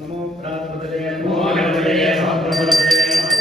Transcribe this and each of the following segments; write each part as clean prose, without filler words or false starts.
नमो प्रातपदये नमो गणपतये नमो प्रभुपदये नमो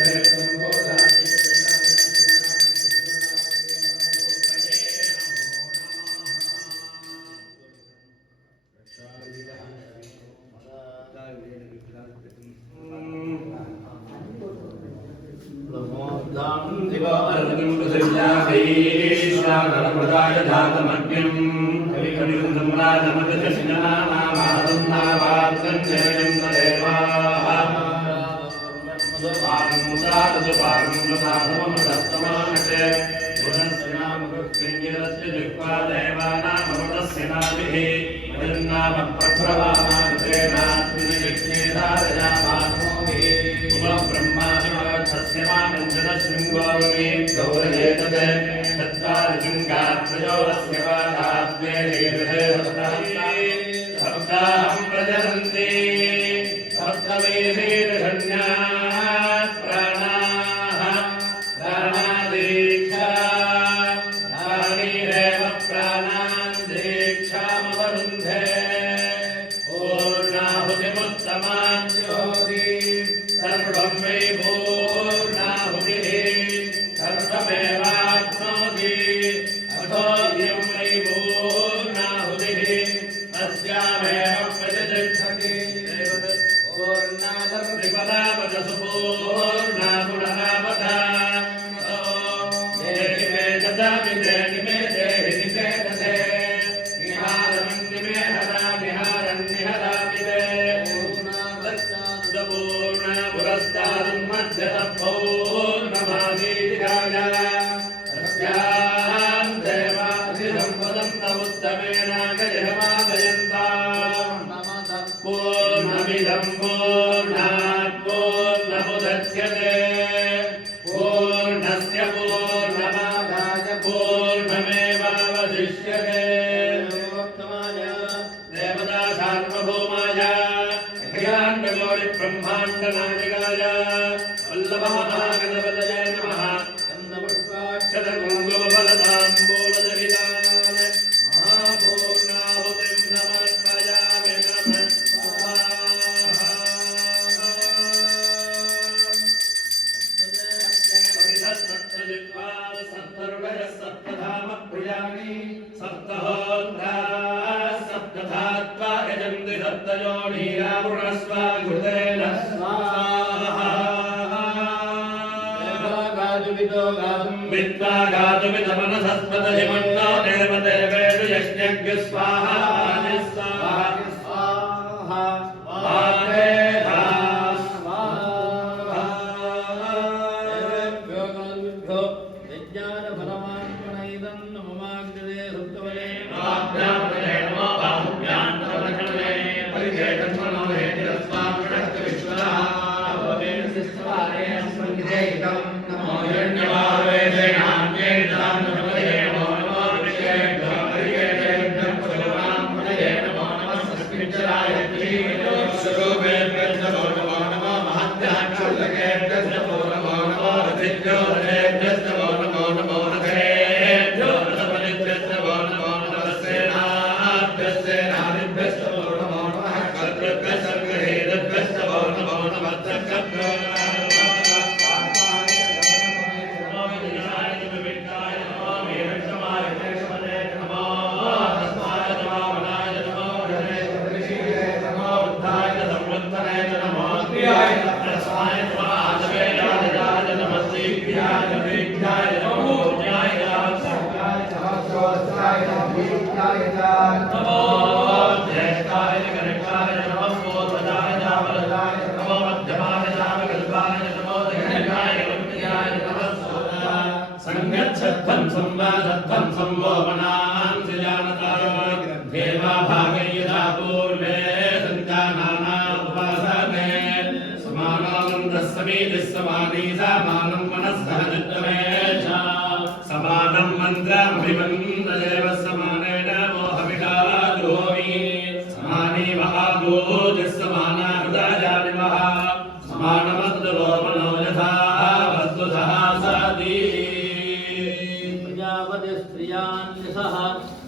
प्रजापति स्त्रियान्यसः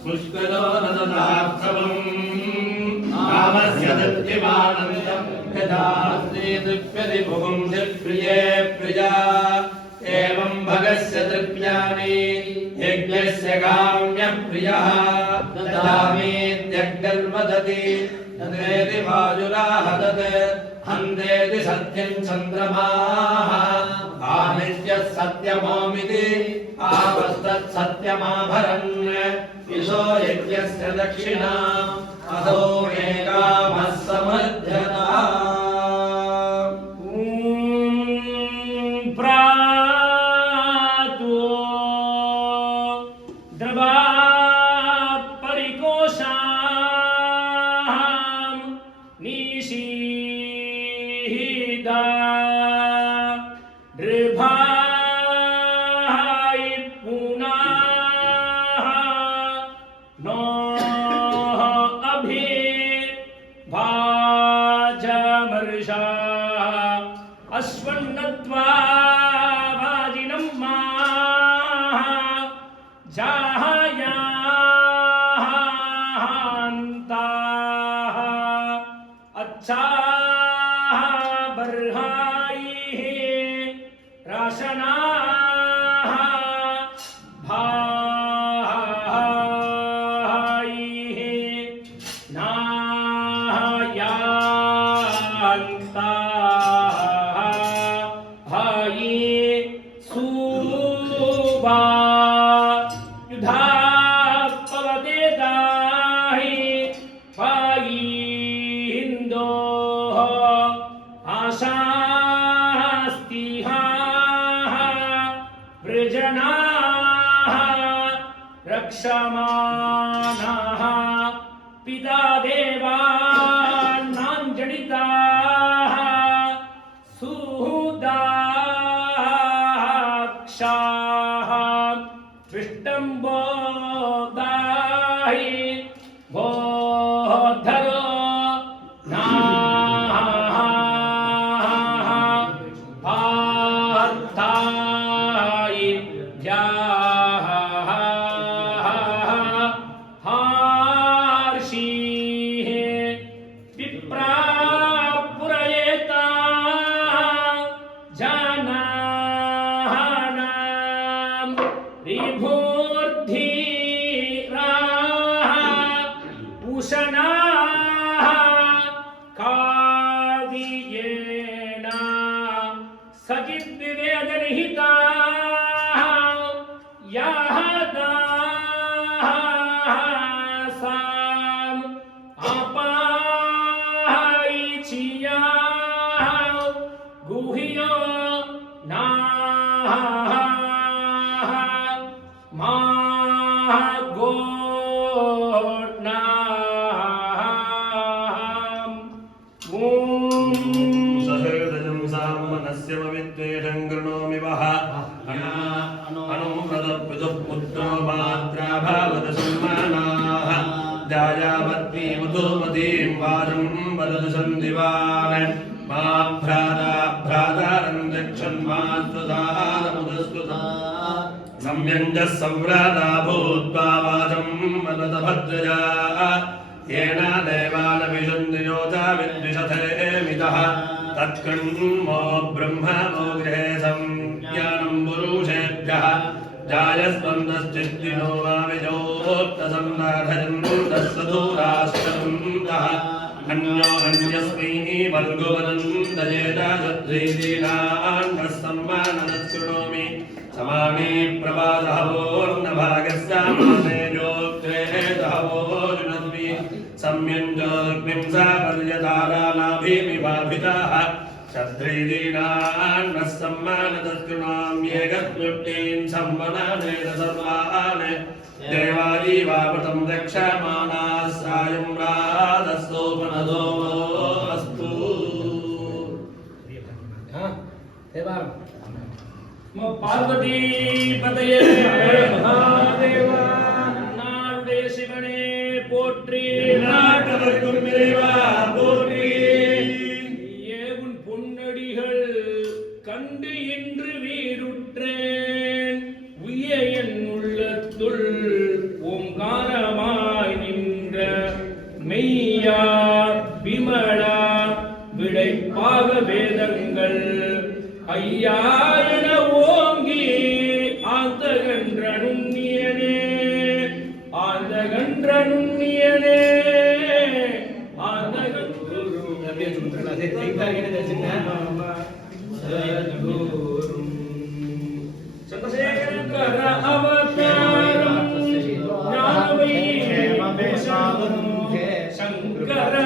पुष्करो नदनार्थवम् कामस्य दृष्टिमानन्दं यथास्ति तृप्यति भुवंसि प्रिये प्रिया एवं भगस्य तृप्यानि यज्ञस्य काम्यप्रियः ददामीत्यग्निर्वदति तदेति वायुराहदत् हन्तेति सत्यं चन्द्रमाः आनित्यः सत्यमोमिति आवस्तत्सत्यमाभरन् ईशो यज्ञस्य दक्षिणा अधो मे कामः समध्यता अश्वन्नत्वा वाजिनं माः जायान्ताः अच्छाः बर्हायिः राशनाः भायिः नायान्ताः रक्षमाणाः पिता देवानाञ्जनिताः सुहृदाक्षाः विष्टम्बोदाहि बोधरो नाः पार्थाय जायावत्नी मधुमतीं वारं वदतु सन्दिवान् मा भ्रातारं दक्षन्मास्तुतारमुदस्तुता संयञ्जः संव्राता भूत्वा वाचं वदत भद्रया येन देवानविशन्ति योजा विद्विषथे मितः तत्कण्मो ब्रह्मणो गृहे संज्ञानं पुरुषेभ्यः जायस्वन्दश्चिद्दिनो वाविजोक्तसन्नाथयन्तस्सधूराश्चन्दः अन्यो अन्यस्मै वल्गुवदन्तयेतादद्वैदीनान्नः सम्मानदत्सृणोमि समाने प्रवादहवोर्नभागस्यामनेजोक्त्रेदहवो सम्यञ्जोऽग्निं सापर्यतारानाभिमिवाभिताः शद्रैदीनान्नः सम्मानदत्कृणाम्येकत्युक्तीन् संवनानेन सर्वान् देवादीवावृतं रक्षमाणाः सायं राधस्तोपनदो अस्तु पार्वती पतये महादेवा नारुडे शिवने पोट्री नाटवर्गुम इरेवा पोट्री ஏவுன் பொன்னடிகள் கண்டு இன்று வீருற்றேன் உய்ய என் உள்ள நுண்ணியனே ஆழ்ந்த கன்ற நுண்ணியனே ஆழ்ந்த சந்திரசேகர அவதாரம் ஞானவை சங்கர